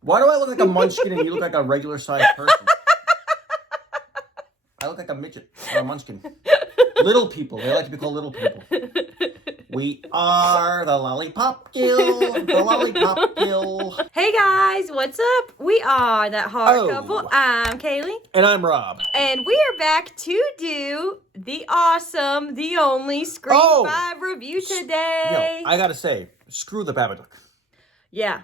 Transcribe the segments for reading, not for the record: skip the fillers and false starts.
Why do I look like a munchkin and you look like a regular sized person? I look like a midget or a munchkin. Little people. They like to be called little people. We are the Lollipop Guild. The Lollipop Guild. Hey guys, what's up? We are That Hard Couple. I'm Kaylee. And I'm Rob. And we are back to do the awesome, the only Scream 5 review today. I gotta say, screw the Babadook. Yeah.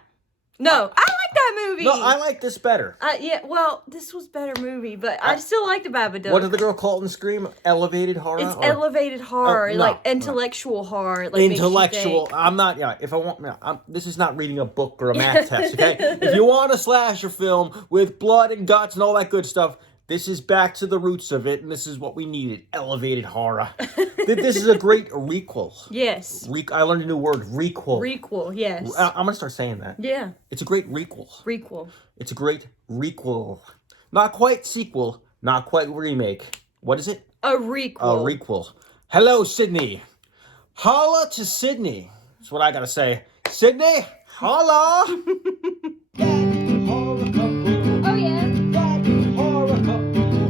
No, I like that movie. No, I like this better. Yeah, well, this was a better movie, but I still like the Babadook. What did the girl call it in Scream? Elevated horror? It's elevated horror, like intellectual horror. Like intellectual. I'm not, if I want, this is not reading a book or a math test, okay? If you want a slasher film with blood and guts and all that good stuff, this is back to the roots of it, and this is what we needed. Elevated horror. This is a great requel. Yes. I learned a new word, requel. Requel, yes. I'm going to start saying that. Yeah. It's a great requel. Requel. It's a great requel. Not quite sequel, not quite remake. What is it? A requel. A requel. Hello, Sydney. Holla to Sydney. That's what I got to say. Sydney, holla. Oh, yeah.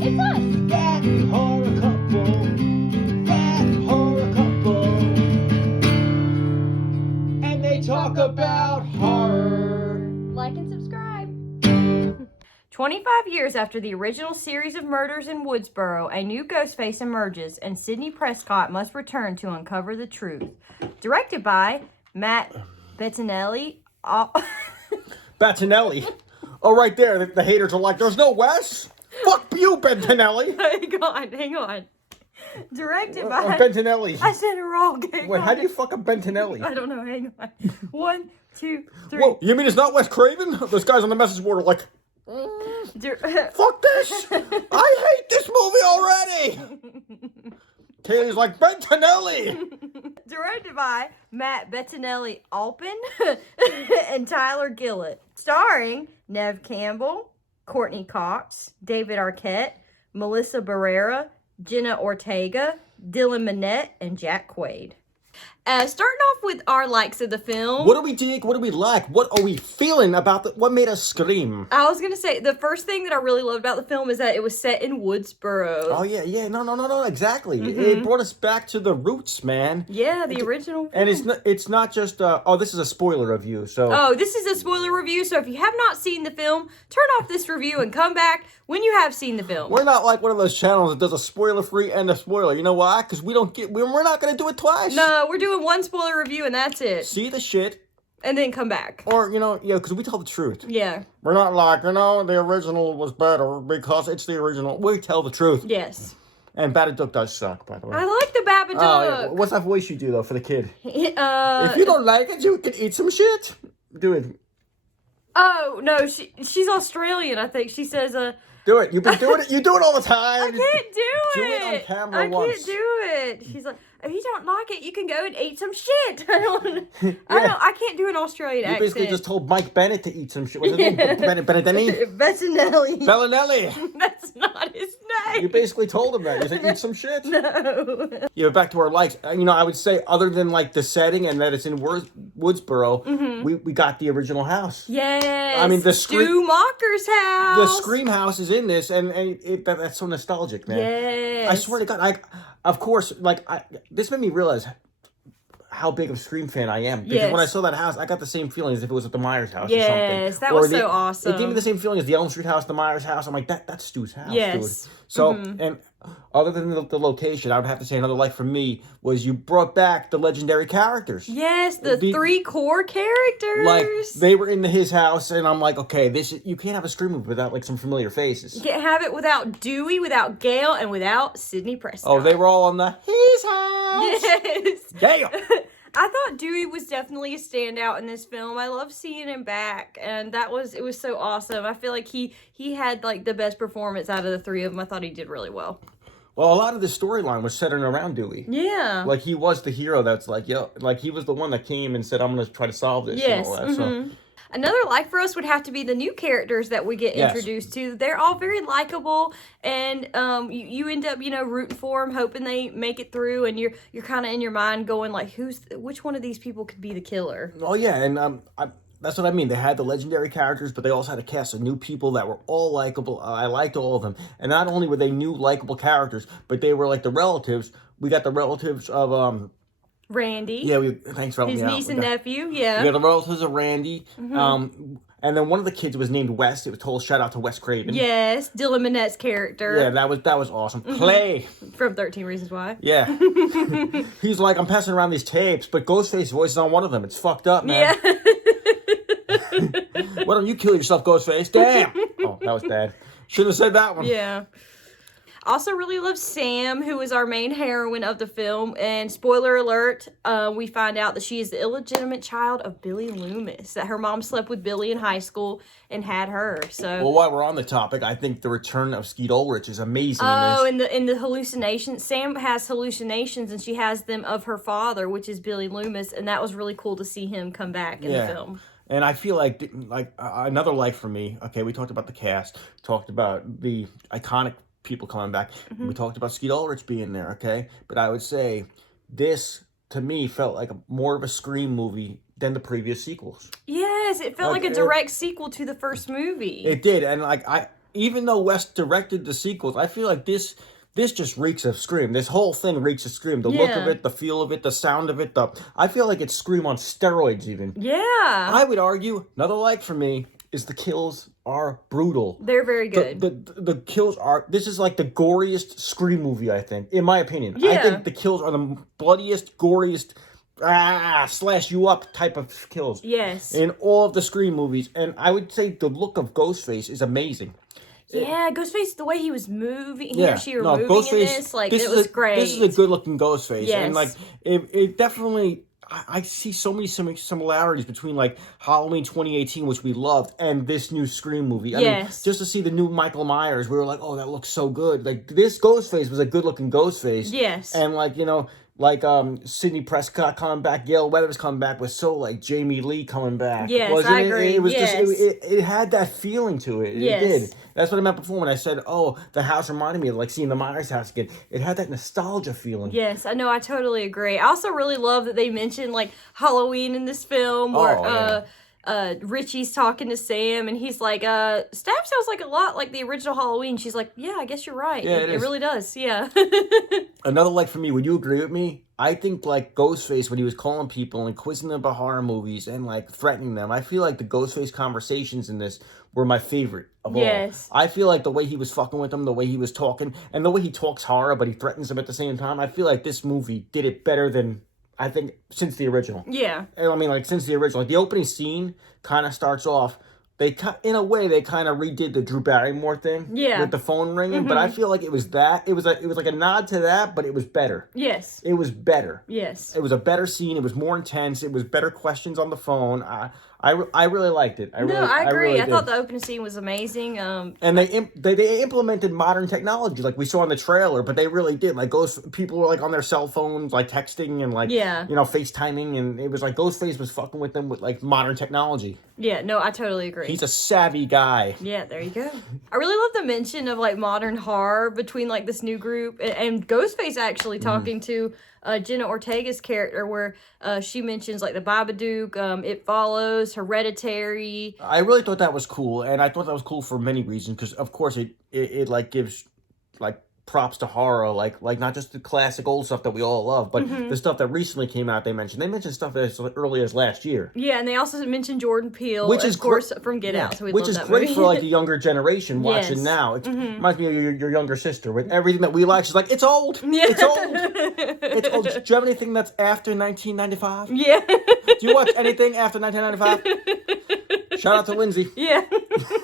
It's us. That horror couple. That horror couple. And they talk about horror. Like and subscribe. 25 years after the original series of murders in Woodsboro, a new Ghostface emerges, and Sidney Prescott must return to uncover the truth. Directed by Matt Bettinelli. Bettinelli. Oh, right there. The haters are like, there's no Wes. Fuck you, Bettinelli. Hang on. Directed by... Bettinelli. I said it wrong. Wait, how do you fuck a Bettinelli? I don't know. Hang on. 1, 2, 3. Whoa, you mean it's not Wes Craven? Those guys on the message board are like, fuck this. I hate this movie already. Kaylee's like, Bettinelli. Directed by Matt Bettinelli Alpin and Tyler Gillett. Starring Neve Campbell, Courtney Cox, David Arquette, Melissa Barrera, Jenna Ortega, Dylan Minnette, and Jack Quaid. Starting off with our likes of the film. What do we dig? What do we like? What are we feeling about what made us scream? I was going to say, the first thing that I really loved about the film is that it was set in Woodsboro. Oh, yeah. No, exactly. Mm-hmm. It brought us back to the roots, man. Yeah, the original film. And it's not just, this is a spoiler review, so. Oh, this is a spoiler review, so if you have not seen the film, turn off this review and come back when you have seen the film. We're not like one of those channels that does a spoiler-free and a spoiler. You know why? Because we're not going to do it twice. No, we're doing one spoiler review and that's it. See the shit. And then come back. Or, because we tell the truth. Yeah. We're not like, the original was better because it's the original. We tell the truth. Yes. And Babadook does suck, by the way. I like the Babadook. Yeah. What's that voice you do, though, for the kid? If you don't like it, you can eat some shit. Do it. Oh, no, she's Australian, I think. She says, do it. You've been doing it. You do it all the time. I can't do it. Do it on camera once. I can't do it. She's like, if you don't like it, you can go and eat some shit. I can't do an Australian accent. You basically just told Mike Bennett to eat some shit. What's his name? Bettinelli? Bellinelli. That's not his name. You basically told him that. You said, eat some shit? No. Yeah, back to our likes. I would say, other than, the setting and that it's in Woodsboro, we got the original house. Yes. I mean, the Stu Mocker's house. The Scream house is in this, and that's so nostalgic, man. Yes. I swear to God, of course, this made me realize how big of a Scream fan I am. Because when I saw that house, I got the same feeling as if it was at the Myers house or something. Yes, that was so awesome. It gave me the same feeling as the Elm Street house, the Myers house. I'm like, that's Stu's house, dude. So, and other than the location, I would have to say another like for me was you brought back the legendary characters. Yes, the 3 core characters. They were in his house, and I'm like, okay, you can't have a Scream movie without some familiar faces. You can't have it without Dewey, without Gail, and without Sidney Prescott. Oh, they were all on his house. Yes. Damn. I thought Dewey was definitely a standout in this film. I love seeing him back, and it was so awesome. I feel like he had the best performance out of the 3 of them. I thought he did really well. Well, a lot of the storyline was centered around Dewey. Yeah. He was the hero that's he was the one that came and said, I'm going to try to solve this. Yes. And all that. So, Another like for us would have to be the new characters that we get introduced to. They're all very likable, and you end up rooting for them, hoping they make it through, and you're kind of in your mind going which one of these people could be the killer? Oh yeah, and That's what I mean. They had the legendary characters, but they also had a cast of new people that were all likable. I liked all of them. And not only were they new likable characters, but they were like the relatives. We got the relatives of Randy. Yeah, thanks for helping his me out. niece and nephew. Yeah. We got the relatives of Randy. And then one of the kids was named Wes. It was told shout out to Wes Craven. Yes, Dylan Minette's character. Yeah, that was awesome. Clay from 13 Reasons Why. Yeah. He's like, I'm passing around these tapes, but Ghostface's voice is on one of them. It's fucked up, man. Yeah. Why don't you kill yourself, Ghostface? Damn. Oh, that was bad. Shouldn't have said that one. Yeah. Also really love Sam, who is our main heroine of the film. And spoiler alert, we find out that she is the illegitimate child of Billy Loomis. That her mom slept with Billy in high school and had her. So, well, while we're on the topic, I think the return of Skeet Ulrich is amazing. Oh, in the hallucinations, Sam has hallucinations, and she has them of her father, which is Billy Loomis, and that was really cool to see him come back in the film. And I feel like another like for me. Okay, we talked about the cast, talked about the iconic people coming back. We talked about Skeet Ulrich being there, okay? But I would say this, to me, felt like more of a Scream movie than the previous sequels. Yes, it felt like a direct sequel to the first movie. It did, and even though West directed the sequels, I feel like this just reeks of Scream. This whole thing reeks of Scream. The look of it, the feel of it, the sound of it. I feel like it's Scream on steroids even. Yeah. I would argue, another like for me, is the kills are brutal. They're very good. The kills are... This is like the goriest Scream movie, I think, in my opinion. Yeah. I think the kills are the bloodiest, goriest, slash you up type of kills. Yes. In all of the Scream movies. And I would say the look of Ghostface is amazing. Yeah, Ghostface, the way he was moving, he or she were moving Ghostface, in this, like, it was great. This is a good-looking Ghostface. Yes. And, like, it definitely... I see so many similarities between, like, Halloween 2018, which we loved, and this new Scream movie. I mean, just to see the new Michael Myers, we were like, oh, that looks so good. Like, this Ghostface was a good-looking Ghostface. Yes. And, like, you know... Like, Sidney Prescott coming back, Gail Weathers coming back was so, like, Jamie Lee coming back. Yes, I agree. It was just, it had that feeling to it. Yes. It did. That's what I meant before when I said, oh, the house reminded me of, like, seeing the Myers house again. It had that nostalgia feeling. Yes, I know, I totally agree. I also really love that they mentioned, like, Halloween in this film, where, Richie's talking to Sam, and he's like, Stab sounds like a lot like the original Halloween. She's like, yeah, I guess you're right. Yeah, it really does, yeah. Another like for me, would you agree with me? I think, like, Ghostface, when he was calling people and quizzing them about horror movies and, like, threatening them, I feel like the Ghostface conversations in this were my favorite of all. I feel like the way he was fucking with them, the way he was talking, and the way he talks horror, but he threatens them at the same time, I feel like this movie did it better than... I think since the original. Yeah. I mean, like, since the original. Like, the opening scene kind of starts off... in a way, they kind of redid the Drew Barrymore thing. Yeah. With the phone ringing. But I feel like it was that. It was like a nod to that, but it was better. Yes. It was better. Yes. It was a better scene. It was more intense. It was better questions on the phone. I really liked it. I agree. Really I thought the opening scene was amazing. And they implemented modern technology, like we saw in the trailer, but they really did. Like, people were, like, on their cell phones, like, texting and, like, you know, FaceTiming, and it was like Ghostface was fucking with them with, like, modern technology. Yeah, no, I totally agree. He's a savvy guy. Yeah, there you go. I really love the mention of, like, modern horror between, like, this new group and Ghostface actually talking to Jenna Ortega's character, where she mentions, like, the Babadook, It Follows, Hereditary. I really thought that was cool, and I thought that was cool for many reasons, because, of course, it like, gives, like, props to horror, like not just the classic old stuff that we all love, but the stuff that recently came out. They mentioned stuff as early as last year. Yeah, and they also mentioned Jordan Peele, which is, of course, from Get Out. So we which is that great movie. for, like, the younger generation watching now. It reminds me of your younger sister with everything that we like. She's like, it's old. Yeah. It's old. It's old. Do you have anything that's after 1995? Yeah. Do you watch anything after 1995? Shout out to Lindsay. Yeah.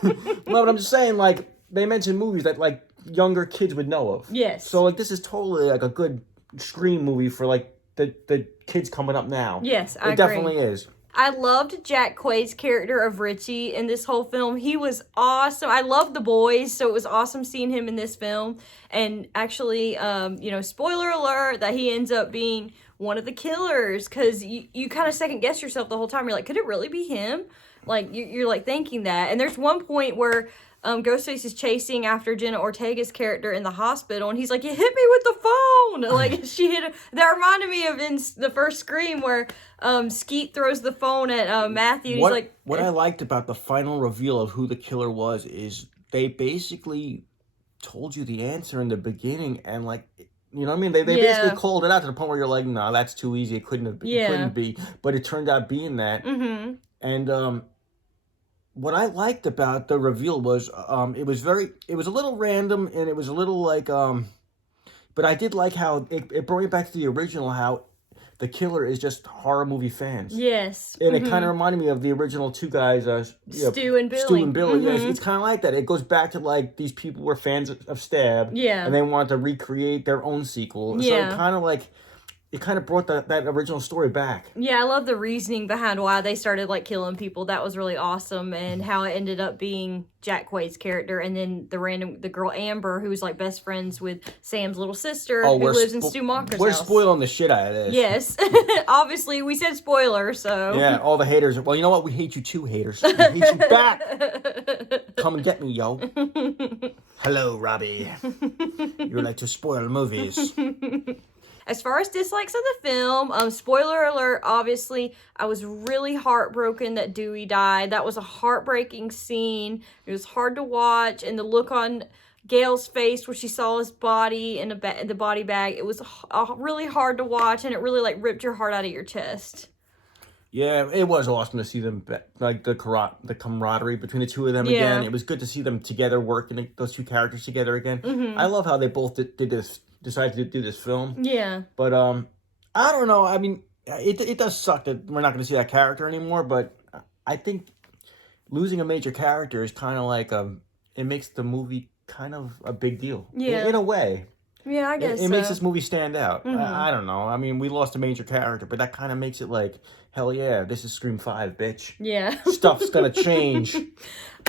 No, but I'm just saying, like, they mentioned movies that, like, younger kids would know of. Yes. So, like, this is totally, like, a good Scream movie for, like, the kids coming up now. Yes, I agree. It definitely is. I loved Jack Quaid's character of Richie in this whole film. He was awesome. I loved The Boys, so it was awesome seeing him in this film. And actually, you know, spoiler alert, that he ends up being one of the killers, because you kind of second guess yourself the whole time. You're like, could it really be him? Like, you're like thinking that. And there's one point where Ghostface is chasing after Jenna Ortega's character in the hospital, and he's like, "You hit me with the phone!" Like, she hit her. That reminded me of in the first Scream where Skeet throws the phone at Matthew. And he's like, what I liked about the final reveal of who the killer was is they basically told you the answer in the beginning, and like, you know what I mean? They basically called it out to the point where you're like, no, that's too easy. It couldn't have been. It couldn't be. But it turned out being that. Mm-hmm. And what I liked about the reveal was it was a little random, and it was a little like but I did like how it brought me back to the original, how the killer is just horror movie fans. Yes. And it kind of reminded me of the original two guys, Stu and Billy. Stu and Billy, yes. It's kind of like that. It goes back to, like, these people were fans of Stab. Yeah. And they wanted to recreate their own sequel. Yeah. So it kind of brought that original story back. Yeah, I love the reasoning behind why they started, like, killing people. That was really awesome. And how it ended up being Jack Quaid's character. And then the girl Amber, who's, like, best friends with Sam's little sister, who lives in Stu Macher's house. We're spoiling the shit out of this. Yes. Obviously, we said spoiler, so. Yeah, all the haters. Well, you know what? We hate you too, haters. We hate you back. Come and get me, yo. Hello, Robbie. You like to spoil movies. As far as dislikes of the film, spoiler alert, obviously, I was really heartbroken that Dewey died. That was a heartbreaking scene. It was hard to watch, and the look on Gail's face when she saw his body in the body bag, it was really hard to watch, and it really, like, ripped your heart out of your chest. Yeah, it was awesome to see them, like, the camaraderie between the two of them again. It was good to see them together, working those two characters together again. Mm-hmm. I love how they both decided to do this film. Yeah. But, I don't know. I mean, it does suck that we're not going to see that character anymore, but I think losing a major character is kind of like, it makes the movie kind of a big deal. Yeah. In a way. Yeah, I guess It makes this movie stand out. Mm-hmm. I don't know. I mean, we lost a major character, but that kind of makes it like, hell yeah, this is Scream 5, bitch. Yeah. Stuff's gonna change. And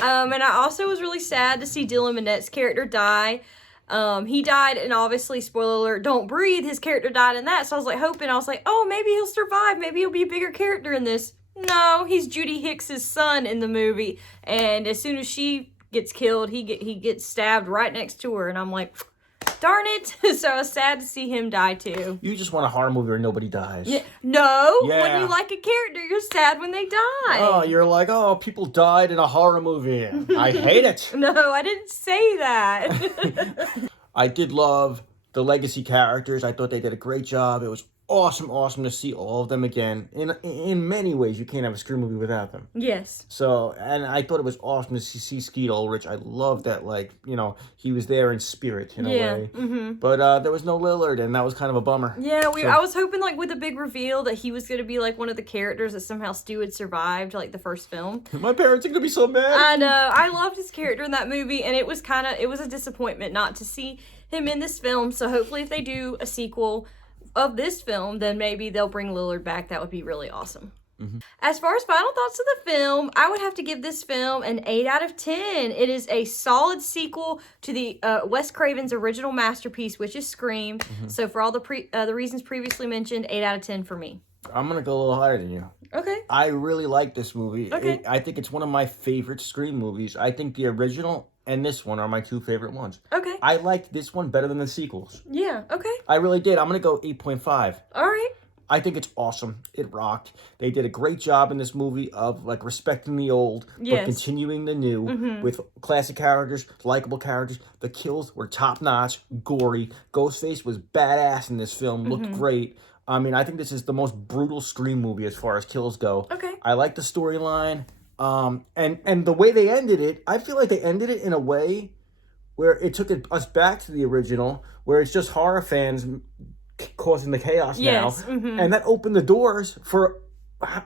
I also was really sad to see Dylan Minette's character die. He died, and obviously, spoiler alert, Don't Breathe, his character died in that, so I was like hoping, oh, maybe he'll survive, maybe he'll be a bigger character in this. No, he's Judy Hicks's son in the movie, and as soon as she gets killed, he gets stabbed right next to her, and I'm like, darn it. So I was sad to see him die too. You just want a horror movie where nobody dies. No, Yeah. when you like a character, you're sad when they die. Oh, you're like, oh, people died in a horror movie. I hate it. No, I didn't say that. I did love the legacy characters. I thought they did a great job. It was awesome to see all of them again. In many ways, you can't have a Scream movie without them. Yes. So, and I thought it was awesome to see Skeet Ulrich. I love that, like, you know, he was there in spirit in a way. Mm-hmm. But there was no Lillard, and that was kind of a bummer. Yeah, I was hoping, like, with a big reveal that he was going to be, like, one of the characters that somehow Stu had survived, like, the first film. My parents are going to be so mad. I know. I loved his character in that movie, and it was a disappointment not to see him in this film. So hopefully if they do a sequel of this film, then maybe they'll bring Lillard back. That would be really awesome. Mm-hmm. As far as final thoughts of the film, I would have to give this film an 8 out of 10. It is a solid sequel to the Wes Craven's original masterpiece, which is Scream. Mm-hmm. So for all the reasons previously mentioned, 8 out of 10 for me. I'm going to go a little higher than you. Okay. I really like this movie. Okay. I think it's one of my favorite Scream movies. I think the original and this one are my two favorite ones. Okay. I liked this one better than the sequels. Yeah, okay. I really did. I'm going to go 8.5. All right. I think it's awesome. It rocked. They did a great job in this movie of, like, respecting the old, but continuing the new with classic characters, likable characters. The kills were top-notch, gory. Ghostface was badass in this film, looked great. I mean, I think this is the most brutal Scream movie as far as kills go. Okay. I like the storyline. And the way they ended it, I feel like they ended it in a way where it took us back to the original, where it's just horror fans causing the chaos now. And that opened the doors for,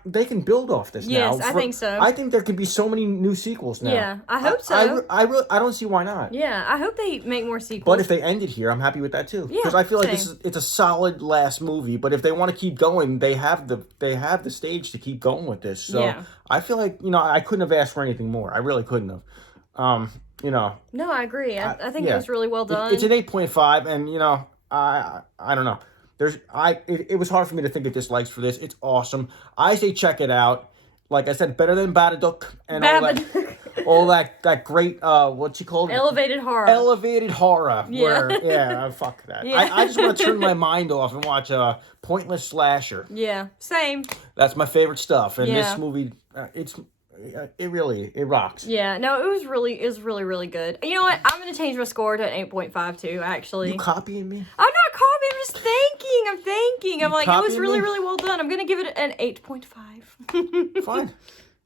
they can build off this now. Yes, I think so. I think there could be so many new sequels now. Yeah, I hope so. I don't see why not. Yeah, I hope they make more sequels. But if they end it here, I'm happy with that too. Yeah, because I feel like it's a solid last movie. But if they want to keep going, they have the stage to keep going with this. So I feel like, you know, I couldn't have asked for anything more. I really couldn't have. You know. No, I agree. I think it was really well done. It's an 8.5, and you know, I don't know. It was hard for me to think of dislikes for this. It's awesome. I say check it out. Like I said, better than Babadook and all that. All that great, what you call it? Elevated horror. Elevated horror. Yeah. Fuck that. Yeah. I just want to turn my mind off and watch a pointless slasher. Yeah, same. That's my favorite stuff. And Yeah. this movie, it rocks. Yeah, no, it was really, really good. You know what? I'm going to change my score to an 8.52, actually. You copying me? I'm not copying, I'm just thinking. I'm like, it was copying really, me? really well done. I'm going to give it an 8.5. Fine.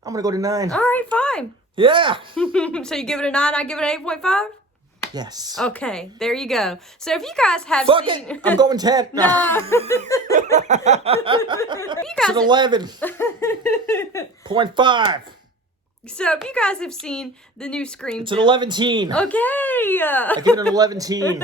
I'm going to go to 9. All right, fine. Yeah. So you give it a 9, I give it an 8.5? Yes. Okay, there you go. So if you guys have Fuck seen... it. I'm going 10. No. It's an 11.5. So if you guys have seen the new Scream It's an film- 11-teen. Okay. I give it an 11-teen.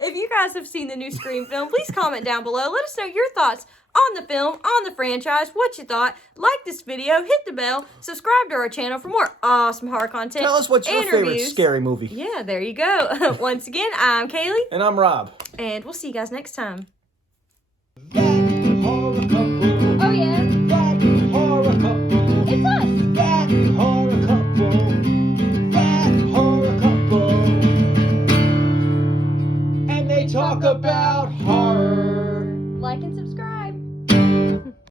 If you guys have seen the new Scream film, please comment down below. Let us know your thoughts on the film, on the franchise, what you thought. Like this video, hit the bell, subscribe to our channel for more awesome horror content. Tell us what's your favorite scary movie. Yeah, there you go. Once again, I'm Kaylee. And I'm Rob. And we'll see you guys next time. That horror couple. Oh, yeah. That horror couple. It's us. That horror couple. That horror couple. And they talk about horror.